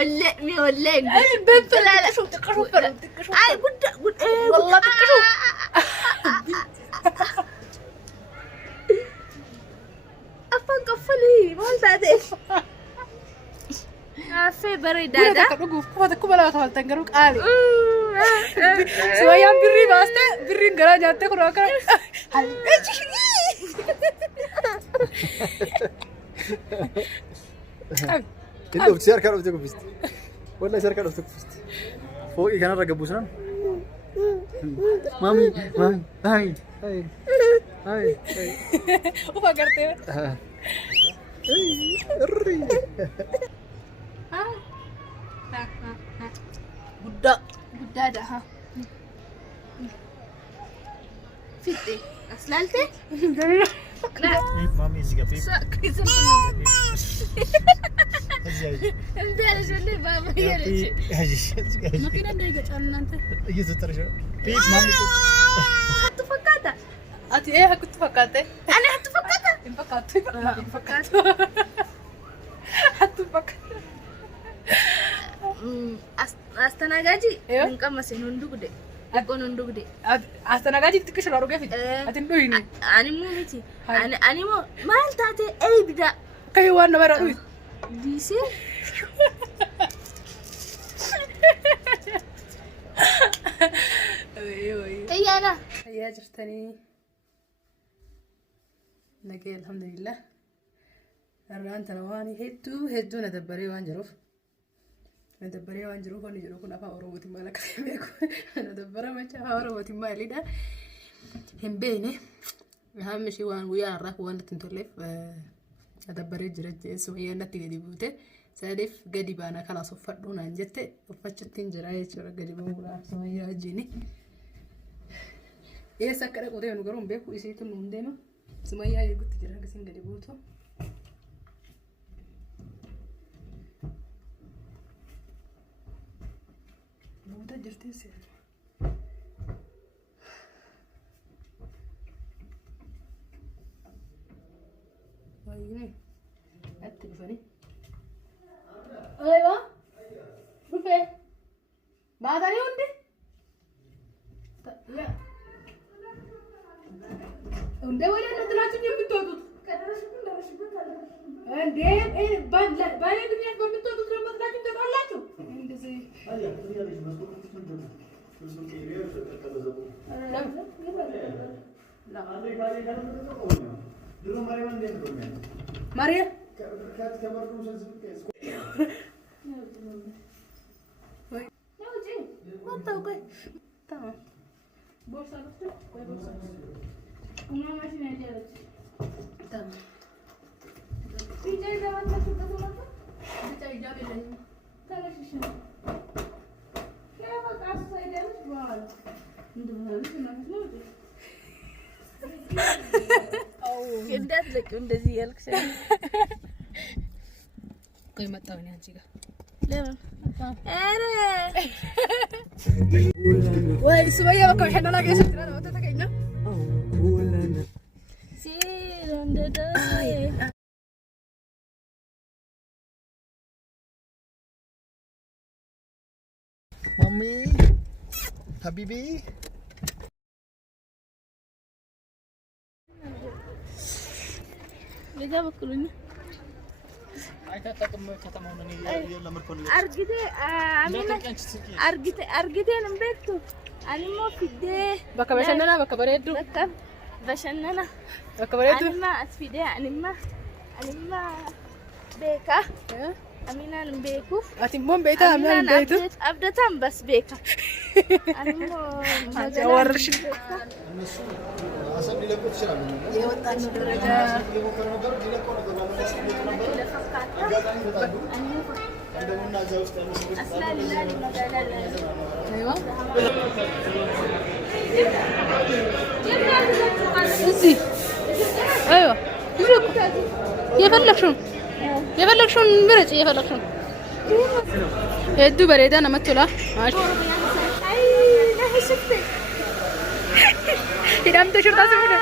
ولا اي بنت لا تكشف اي قد والله تكشف افن قفلي ما بعدين في بريد هذا تكدغ كفته كبلا كفل تنغروك علي سويا بري باسته بري غرا جاته كرو كرو كنت بتسير كانوا بتقول فيست ولا سير كانوا بتقول فيست فوقي كان رقبوا سنان مامي هاي وفكرت الري قدادة ها فيتي أسلالتي؟ لا مامي زيقة بيب كيسر انت على شو اللي بابا يا ما كنا نديك قالوا انت يزتر شو بيب مامي حتى فكاتا اتي ايه كنت فكرت انا حتى فكاتا فكرت حتى فكرت استناجي نقمس ندغدي اكون ندغدي استناجي تكشف روغي في اتندويني اني مو ميتي اني مو مالتاتي اي بدا كاي وانا برا ديسي هي انا هيا جرتني نجي الحمد لله الران تنواني هدو ندبري وانجروف ندبري وانجروف ونجروف نفا وروتي مالك بيكو ندبر ما جا وروتي مالي ده هم بينه اهم شيء وان ويا راك وان تنتلف ادبري جرج سويه نتي غدي بوته سالف غدي بانا كلا صفدون انجته وفچتين جراي چور غدي بولا سويه اجيني ايه سكر قودي نغرون بيكو يسيتو نوندينو سميه يغت جرا غسين غدي بوتو بوته جرتي سي ويني التليفوني ايوه بفي ما داري وندي لا وندي ولا نطلعت من بتوتو እንዴ ባለ ባለ ምክንያት በምትወጡት ነው መጥላችሁ ተጣላችሁ እንደዚህ ማሪያ እንዳትለቅ እንደዚህ ያልክሽ ቆይ መጣሁ እኔ አንቺ ጋር ለምን አረ ወይ ሱመያ በቃ እحنا لاقي ስትራ ነው ተተገኘ ሲል እንደደረሰ مامي حبيبي لجا بكلوني أرجدي أنا مبيتو أنا مو في ده بكا بشننا بكا بريدو بكا بشننا بكا بريدو أنا ما أسفيده أنا ما بيكا أمينة نبيكو أتيمون بيتا أمينة بيتو أبدتهم بس بيكا أنا مو ورش أصلا دي لكم تشرب يا وطن درجة أصلا لا أيوة إزاي أيوة يفلك شون مرج يفلك شون يدو بريدة أنا متلا ماشي أي لا شفتي إذا أنت شو تاسمونه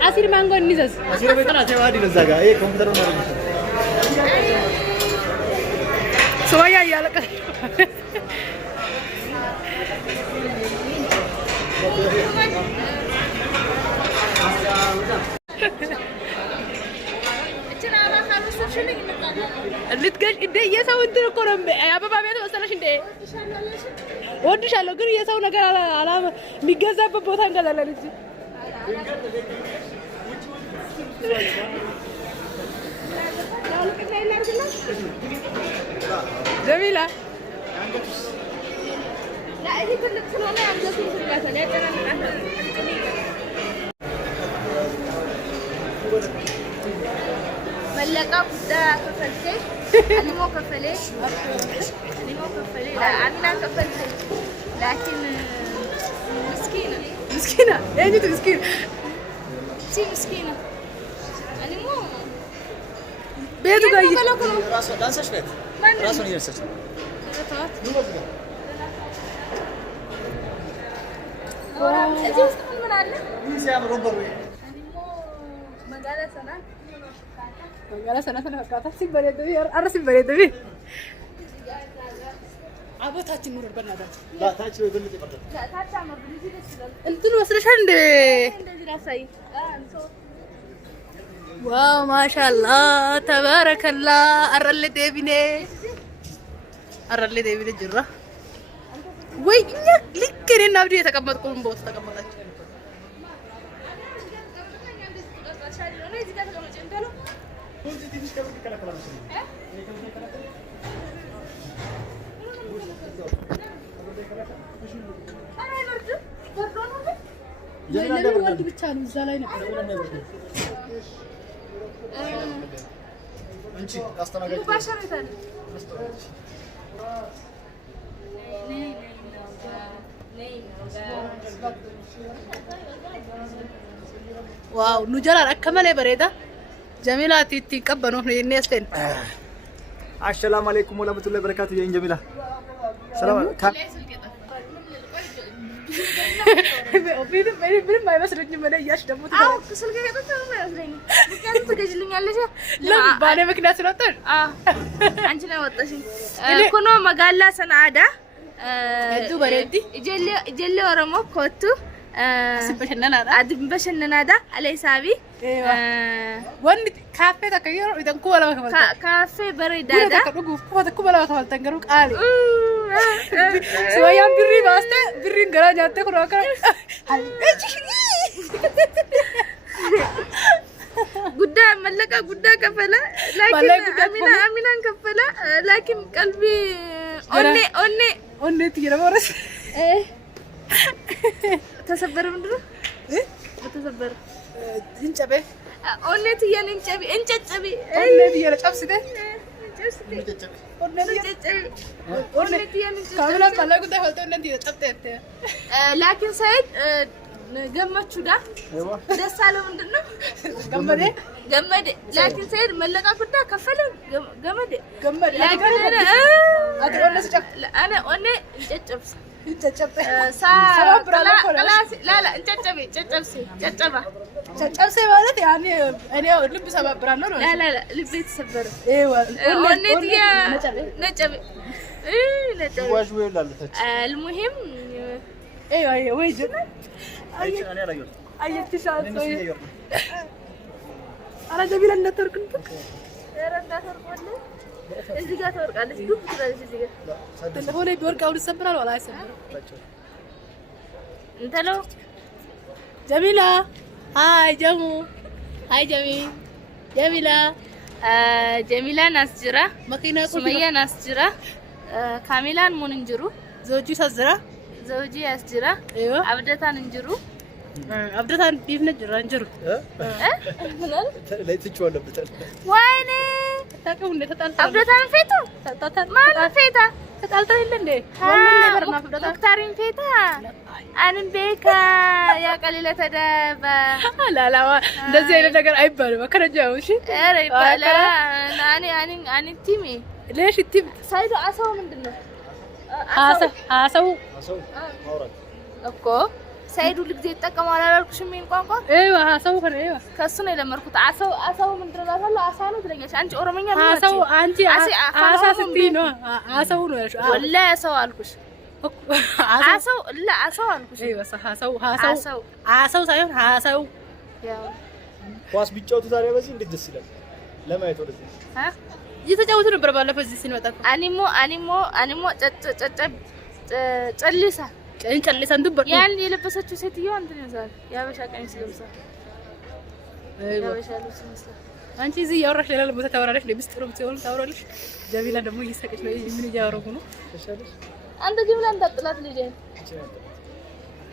عصير مانجو نيزاز عصير بيتنا أشياء واحد نزاعة إيه كمبيوتر يالك اللي تقول إنت يسوي أنت الكرم يا بابا بيت وصلش أنت ودي شالو غير يسوي نقول على ميجازا ببوتان كذا لا نجي جميلة لا هي كلك سلونا عم جالسين في المثل يا ترى ملقا بدا كفلتي أنا مو كفلي لا أنا كفلتي لكن مسكينة يعني أنت مسكينة شي مسكينة أنا مو بيتو جاي راسه دانسش بيت راسه يرسل أنت مستقبل من عنا مين سيعمل روبر وين مقالة سنة قال سنة فكرت سيب بريد بي أنا سيب بريد بي أبو تاتي نور البنادم لا تاج لو يقول لي برضه لا تاتا ما بنجي نسلم أنتوا وصلش عندي عندي راسي واو ما شاء الله تبارك الله أرى اللي ديبيني جرا وي إنك لكن نبدي تكمل كل بوت تكمل ለምን ወንድ ብቻ ነው እዛ ላይ ነበር አንቺ አስተናጋጅ مباشرة واو نجار أكمل بريدة جميلة تقبلوا الناس تين السلام عليكم ورحمة الله وبركاته يا جميلة سلام ما يمسرني من أيش دموت كسل كذا ما يزريني كان تجليني على شيء لا بانه مكناس راتر عندنا وطشي كنا مقالة سنعادة هدو بريدي جلي ورمو كوتو أدب بشننا هذا على حسابي وان كافيه تكير إذا كولا ما كملت كافيه بريد هذا كولا ما كملت تنقروك آلي سوايا بري باسته بري غرا جاتے كرو كر غدا ملكا غدا كفلا لكن امينه كفلا لكن قلبي اوني تيرا ورس تسبر مندرو تسبر انچبه اوني تيان انچبي اوني تيرا چبسته كاملا فلا كنت هالته اوني تيرا چبته لكن سيد ገመቹ ዳ ደስ አለው ምንድነው ገመደ لكن سيد ملقا كنت كفل ገመደ لكن انا اوني انچچبس لا انچچبسي ማለት ያኔ እኔ ልብ ሰባብራለሁ ነው لا ልብ የተሰበረ እኔ ነጨቤ ዋጅ ወይላልተ المهم ايوه ويجن انا لا يقول ايتشال انا جميله نتركن እዚህ ጋር ተወርቃለች ዱብ ትላለች እዚህ ጋር ተለሆነ ቢወርቃው ይሰብራል ወላ አይሰብርም እንተሎ ጀሚላ ሃይ ጀሙ ሃይ ጀሚላ ጀሚላ ናስጅራ መኪና ሱመያ ናስጅራ ካሚላን ሙን እንጅሩ ዘውጂ ሰዝራ ዘውጂ ያስጅራ አብደታን እንጅሩ አብደታን ዲፍነ ጅራ እንጅሩ ምናል ለይትቹዋለሁ በተል ወይኔ ታቀው እንደ ተጣልታ አብደታን ፌቱ ማን ፌታ ተጣልታ ይለ እንደ ወምን ነገር ነው አብደታ ዶክተሪን ፌታ አንን ቤካ ያ ቀሊለ ተደበ ላላ እንደዚህ አይነት ነገር አይባልም አከረጃው እሺ አረ ይባላ አኒ ቲሚ ليش ቲም ሳይዶ አሳው ምንድነው አሳው ማውራት እኮ ሳይዱ ልግዜ ይጠቀማል አላልኩሽም? ምን ቋንቋ ايوه አሳው ከነ ايوه ከሱ ነው የለመድኩት። አሳው ምንድን ነው ታላ አሳ ነው ትለኛለሽ አንቺ ኦሮሞኛ ምን አሳው አንቺ አሳ ስትይ ነው አሳው ነው ያልሽ ወላ አሳው አልኩሽ አሳው ላ አሳው አልኩሽ ايوه صح አሳው ሳይሆን አሳው ያው ኳስ ቢጫወቱ ዛሬ በዚህ እንዴት ደስ ይላል ለማየት ወደዚህ እየተጫወቱ ነበር ባለፈው እዚህ ሲንመጣ አኒሞ ጨልሳ ጨልሳን ድበር ያን የለበሰችው ሴትዮ እንትን ይመስላል ያበሻ ቀሚስ ለብሳ ያበሻ ልብስ ይመስላል። አንቺ እዚህ ያወራሽ ሌላ ቦታ ታወራለሽ ለምስጥሩም ሲሆን ታወራለሽ። ጀሚላ ደግሞ እየሳቀች ነው ምን እያወራሁ ነው አንተ ጀሚላ እንዳጥላት ልጅ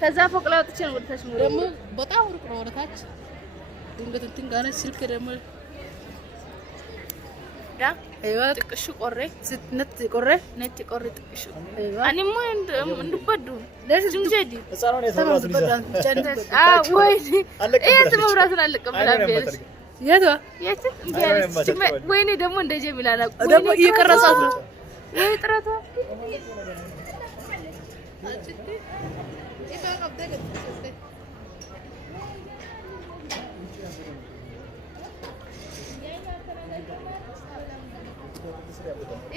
ከዛ ፎቅ ላይ ወጥቼ ነው ወጥተሽ ነው ደግሞ በጣም ሩቅ ነው ወደታች ድንገት እንትን ጋር ስልክ ደግሞ ዳ ايوه ጥቅሹ ቆሬ ስትነት ቆሬ ነጭ ቆሬ ጥቅሹ አኒሞ እንድበዱ ለዚህ ጀዲ ህፃናን የተባሉት ልጅ ወይ እየት መብራቱን አልቀበላም ቢልሽ የት ወይኔ ደግሞ እንደ ጀሚላ ደግሞ እየቀረጻት ነው ወይ ጥራቷ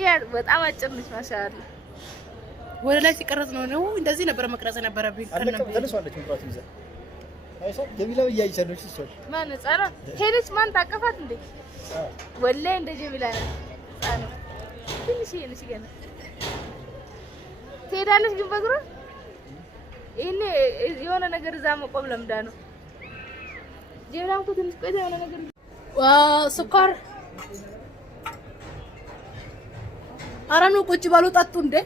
ያ በጣም አጭር ነች ማሻአላ ወደ ላይ ሲቀረጽ ነው እንደዚህ ነበር መቅረጽ ነበረብኝ ተነሷለች ምጥራት ይዛ አይሳ ጀሚላው እያይቻለች እሷ ማን ጻራ ሄደች ማን ታቀፋት እንዴ ወላሂ እንደ ጀሚላ ነው ጻራ ትንሽ ይሄንሽ ገና ትሄዳለች ግን በእግሯ ይሄኔ የሆነ ነገር እዛ መቆም ለምዳ ነው ጀሚላው እኮ ትንሽ ቆይታ የሆነ ነገር ስኳር አራኑ ቁጭ ባሉ ጠጡ እንዴ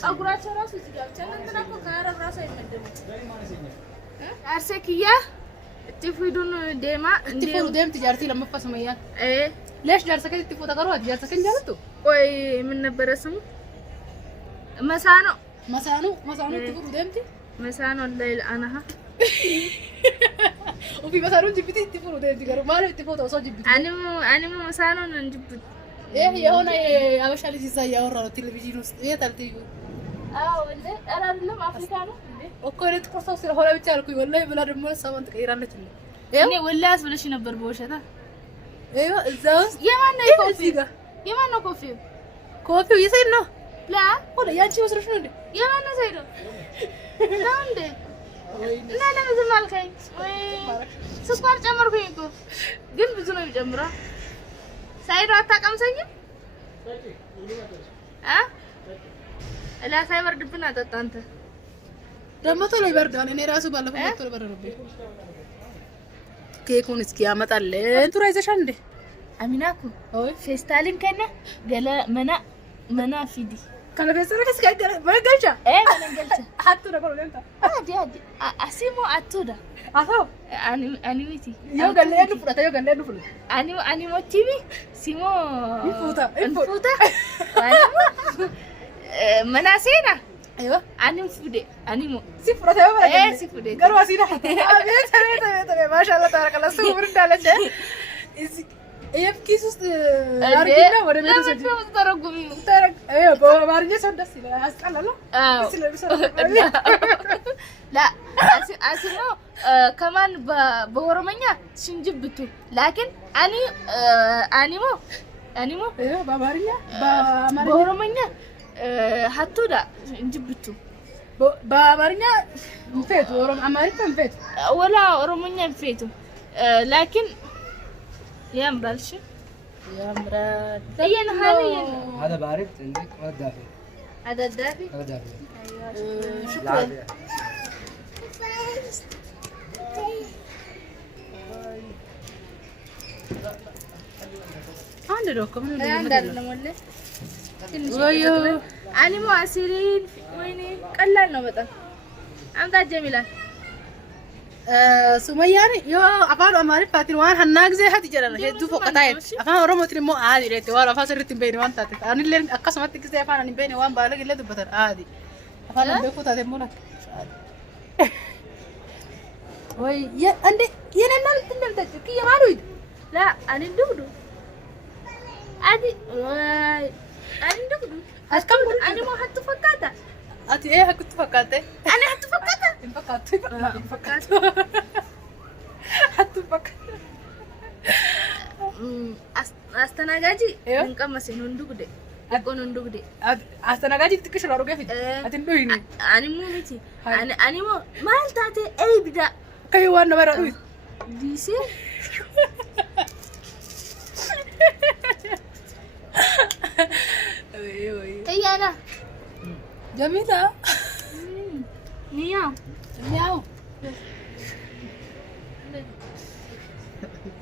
ጸጉራቸው ራሱ እዚህ ጋር እንትና እኮ ከአረብ ራሱ አይመደም አርሰኪያ ትፍዱን ደማ ትፍዱ ደም ትጃርቲ ለመፈስ መያ ليش جالسه كده تفوت قروات جالسه كان جالتو ቆይ ምን ነበር ስሙ መሳኖ تفوت دمتي መሳኖ ለይል አናها وفي مثلا جبتي تفوت دمتي قالوا ما له تفوت وصو جبتي انا መሳኖ እንጅብት ايه هنا አበሻ ልጅ እዛ ያወራው ቴሌቪዥን ውስጥ የታልተዩ አዎ እንዴ አራለም አፍሪካ ነው እንዴ እኮ ነው ተቆርሰው ስለሆነ ብቻ አልኩኝ ወላሂ ብላ ደግሞ ሰማን ትቀይራለች እንዴ እኔ ወላሂ አስብለሽ ነበር በውሸታ ايوه الزوز የማን ነው ኮፊው የሰይድ ነው ላ ወላ ያንቺ መስሎሽ ነው እንዴ የማን ነው ሰይዶ ነው እንዴ እና ለምን ዝም አልከኝ ወይ ስኳር ጨመርኩኝ እኮ ግን ብዙ ነው የሚጨምረው ሰይዶ አታቀምሰኝም እላ ሳይበርድብን አጠጣ አንተ ደግሞ ቶሎ ይበርዳል እኔ ራሱ ባለፈው ቶሎ በረረብኝ ኬኩን እስኪ ያመጣልን ቱራ ይዘሻል እንዴ አሚናኩ ፌስታሊን ከነ ገለ መና ፊዲ ካለ ፌስታሊን እስኪ አይደረ በገልጫ በገልጫ አቱ ነገር ለንታ አዲ አሲሞ አቱዳ አቶ አኒሚቲ ዮ ገለኑ ፍራታ አኒሞ ቲቪ ሲሞ ይፉታ አኒሞ መናሴና ايوه انيمو سفره يا سفره قالوا سيده ابيت ما شاء الله تبارك الله صور እንዳለች ايه كيس ውስጥ አርጊና ወደ ቤት ሰጂ ايوه በአማርኛ ሰው ደስ ይላል አስቀላላ لا اسمو كمان بኦሮሞኛ ሽንጅብቱ لكن انيمو ايوه በአማርኛ በኦሮሞኛ ሀቱዳ እንጅብቱ በአማርኛ እንፈቱ አማርኛ እንፈቱ ወላ ኦሮሞኛ እንፈቱ لكن يامرالش يامرال زين هذه هذا بارد عندك هذا دافي هذا دافي ايوه شكرا አንድ ነው ከምን አይደለም ወለ ወዮ አኒሞ አሲሪን ወይኔ ቀላል ነው በጣም አምጣ ጀሚላ ሱመያን ዮ አፋን አማሪ ፋቲን ዋን ሀና ግዜ ሀት ይጀራል ሄዱ ፎቀታይ አፋን ኦሮሞ ትሪሞ አዲ ለቲ ዋላ ፋሰሪት በይን ዋን ታት አን ለን አከስማት ግዜ አፋን አን በይን ዋን ባለ ግለ ድበተር አዲ አፋን በኩታ ደሞና ወይ እንዴ የነናል እንደምታጭ ከየማሉ ላ አን እንደውዱ አዲ ወይ አን እንደውዱ أشكم أنا ما حد فكاتا أتي إيه كنت فكرتي أنا حد فكاتا فكرتي فكاتا حتى فكرت أستناجي أيوه. من كم سنة ندوقدي أكون ندوقدي أستناجي تكشر أروح في أتندويني أنا مو متي أنا مو ما أنت أي بدا كي وانا مرة ديسي هي أنا جميلة نيا مياو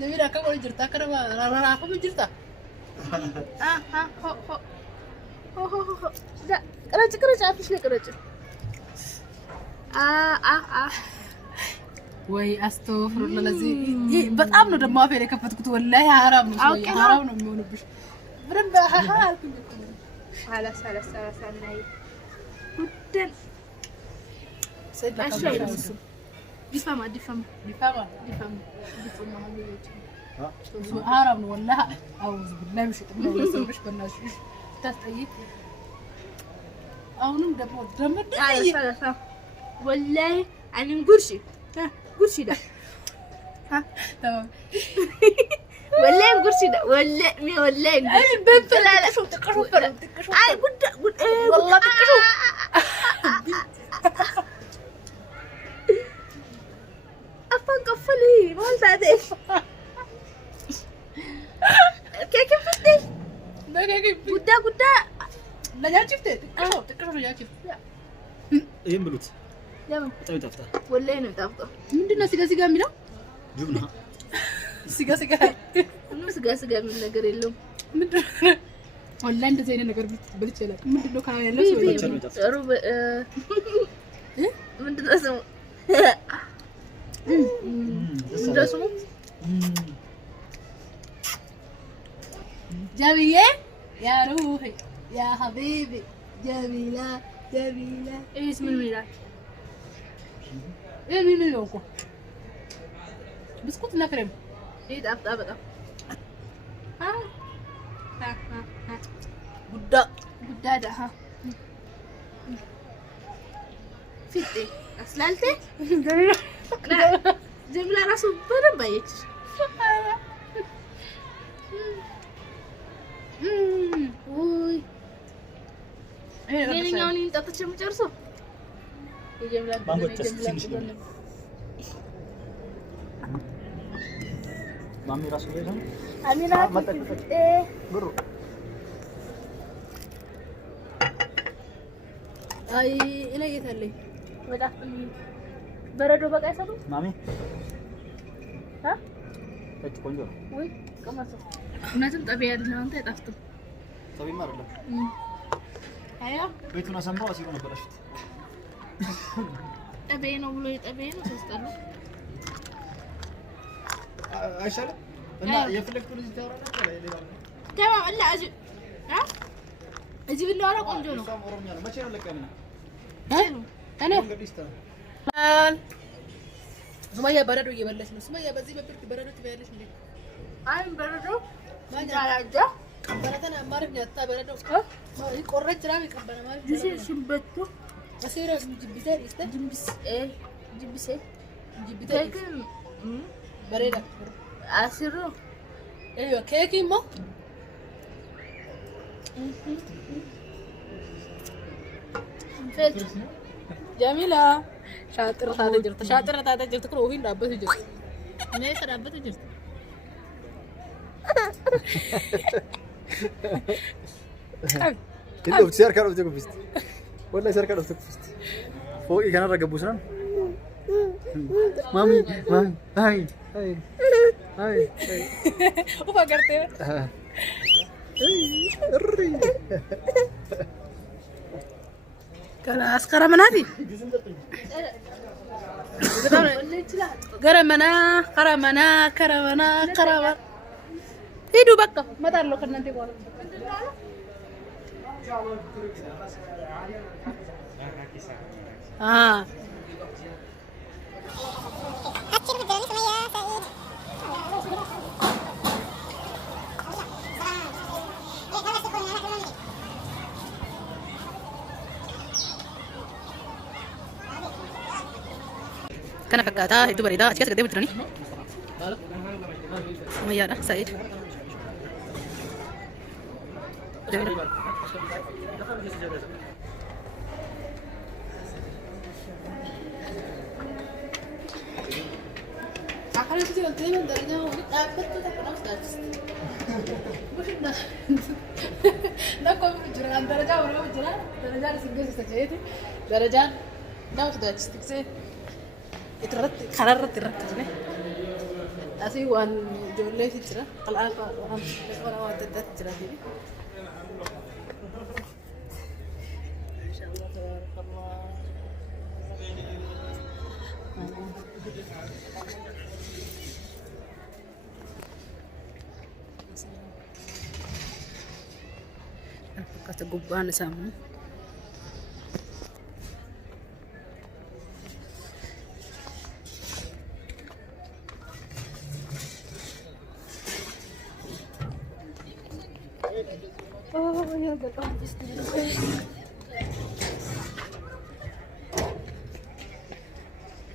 جميلة كم ولا جرتا كنا رارا كم جرتا ها هو لا كرج عارفش ليه كرج وي استغفر الله العظيم بتعب ነው ደግሞ አፌ ላይ ከፈትኩት ወላሂ حرام ነው ወይ حرام ነው የሚሆንብሽ በደንብ አልኩኝ خلاص ناي ጉደን ሰላም ዲፋማ حرام ነው والله አውዝ بالله مش ለሰብሽ በእናትሽ ታስጠይቅ አሁንም ደግሞ خلاص والله انا نقرشي قرشي ده ها تمام والله قرشي ده والله اي بنت لا شو تقشو اي قد والله تقشو افن قفلي ما قلت هذا كيف فتي لا كيف قد لا جا شفت تقشو جا شفت ይሄን ብሉት ለምን በጣም ይጣፍጣል። ወላሂ ነው የጣፍጠው። ምንድነው ስጋ የሚለው ጁብና ስጋ ምንም ስጋ የሚል ነገር የለውም። ምንድነው ወላሂ እንደዚህ አይነት ነገር ብልጭ ይላል። ምንድነው ካያ ያለው ሰው ሩብ ምንድነው ስሙ እንደሱ جميلة يا روحي يا حبيبي جميلة ايش من ميلاد ايه مين يوكو بسكوت نكرم ايه ده ابدا ها قدادة ها فتي اسلالتي لا جميلة راسه بدن بايتش ውይ የኔኛውን እንጣጥቼ የምጨርሰው የጀምላል ማሚ ራሱ ነው አሚና ብሩ አይ እኔ የታለኝ በጣም በረዶ በቃ ያሰሩ ማሚ አ እጭ ቆንጆ ወይ ቀማሰ እናትም ጠቢያ አይደለም አንተ አይጣፍጥም ጠቢማ አይደለም አያ ቤቱን አሰምረው አሲሩ ነበረሽት ጠቢያ ነው ብሎ የጠቢያ ነው ተስጠሉ አይሻልም እና የፍለክቱን እዚህ ታወራለህ ላይ ሌላ ተማም አላ እዚህ አ እዚህ ብናወራ ቆንጆ ነው ኦሮሚያ ነው መቼ ነው ለቀና እኔ እንግዲህ ሱማያ በረዶ እየበላች ነው ሱማያ በዚህ በብርድ በረዶ ትበያለሽ እንዴ አይ በረዶ ማጃጃ ቀበረተን አማርኛ ያታ በረዶ ቆረች ራም ይቀበለ ማለት ጁሲ ሽበቱ አሲራ ጅቢታ ይስተ ጅቢሴ ጅቢታ ከክም በረዳ አሲሩ እዮ ከኪሞ ፌት ጀሚላ ሻጥር ታተ ጅርት ክሮ ሂን ዳበት ጅርት እኔ ሰዳበት ጅርት كله بتسير كانوا بتجوا فيست ولا يسير كانوا بتجوا فيست فوقي كان رجبوا سنان مامي هاي وفكرت كان أسكر منادي كرمنا هيدو بقى ما تعرفوا كنا نتي قول كان فكاتا هدو بريدا أشكال قديم تراني ميانا سعيد جميل أنا كنت قلت لهم درجة وقفت تكلم درس لا كم جران درجة ولا جران درجة سيجي سجيتي درجة لا وخدت تكسي اترت خررت الركزني أسي وان جولي في جرا الآن وهم ولا وادت جرا دي ما شاء الله تبارك الله kata gubbaan isaa immoo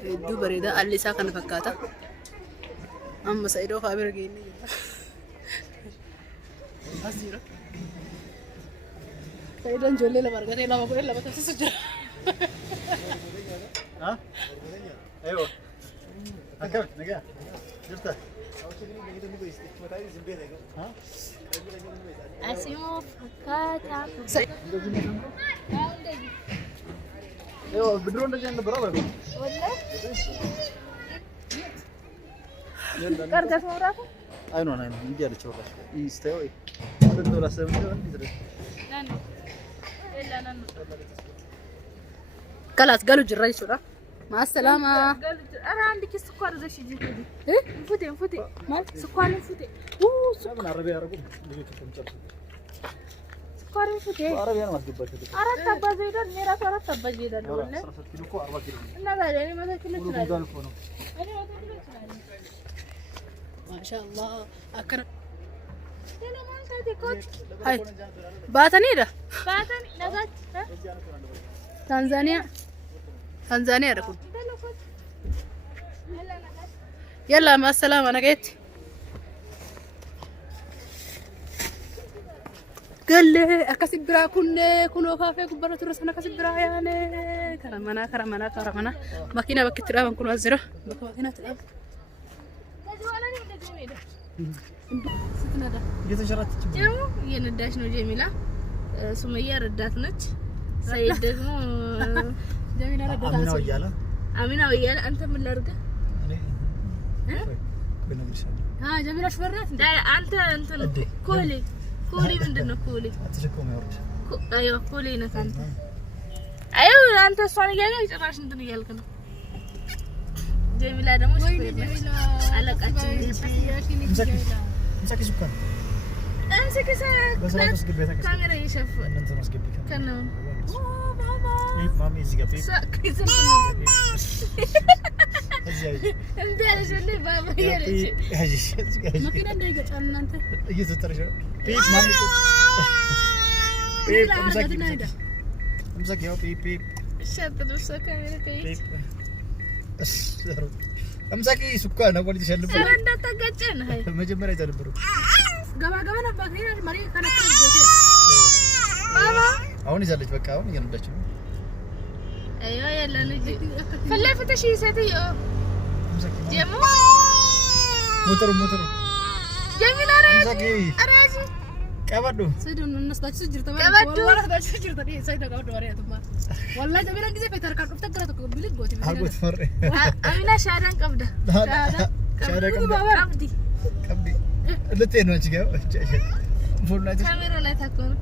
hedduu bareeda alli isaa kana fakkaata amma Sa'idoo fa'aa bira geenne as jira Sa'idaan ijoollee lama argatee lama godhee lama taasisu jira. ايوه اكمل نجاح جبتها أسيمو فكاتا ايوه بدرون رجعنا برابر ولا كارجاس مرافو ايوه انا عندي على شغل يستوي بدو لا سمعوا ندري نانو إلا نانو خلاص قالوا جراي شو مع السلامة أنا عندك السكر ذا شيء جديد إيه نفوتي مال سكر نفوتي من عربي عربي سكر نفوتي عربي أنا ما أسجب بس أردت أبغى زيدا ميرا أردت أبغى زيدا ولا صرفت كيلو كو 4 كيلو أنا بعد يعني ما تكلم كلهم شنو قالوا فونو أنا ما تكلم شنو ما شاء الله أكرم أنا ما سأتي كوت هاي باتني ده بعدين نزلت تنزانيا ركون ده كوت هلا نزلت يلا مع السلامة أنا جيت قال لي أكسب برا كنوا كافيه كبرنا ترى أنا أكسب برا يعني كرمنا ماكينة بكتير أبغى كنوا أزرع ماكينة تلعب ستنا ده جيت شرات جمو ينداش نو جميلة سمية ردات نج سيد دمو جميلة ردات أمينة ويالا أمينة ويالا أنت من الأرجع كنا برشان ها جميلة شفرات أنت كولي من دنا كولي أتشكو ما يورش أيوة كولي نكانت أيوة أنت صاني جاي عشان أنت نجيل كنا جميلة دمو شفرات على كاتشي مسكي سكان أمسك ساك بس أنا مسكي بيتك كاميرا يشوف أنت مسكي بيتك كنا إيه مامي زيجا بيب ساك يزن هجي أنت على شنو بابا يرجع هجي ماكينة ده يجعلنا أنت يجي ترى بيب مامي بيب مسكي يا بيب شاد بس كاميرا كي مسكي سكان أول تشلب سرندا تجتن هاي مجمرة تلبرو قبل نبغى مري كنا كل بابا أوني زالج بكا أوني يندش أيوة يلا نجي فلا فتشي ساتي جمو موتر جميل مسكي أراجي كابدو سيدون الناس تاج سجر تمام كبدو. والله تاج سجر تدي سيدا كبدو وريا تما والله جميلة كذا في تركان افتكرت تقول بليك بوتي هاقوت مرة أمينة شادن قبضة شارك قبضي كبدي اللي تين وجهه فورنا كاميرا لا تكون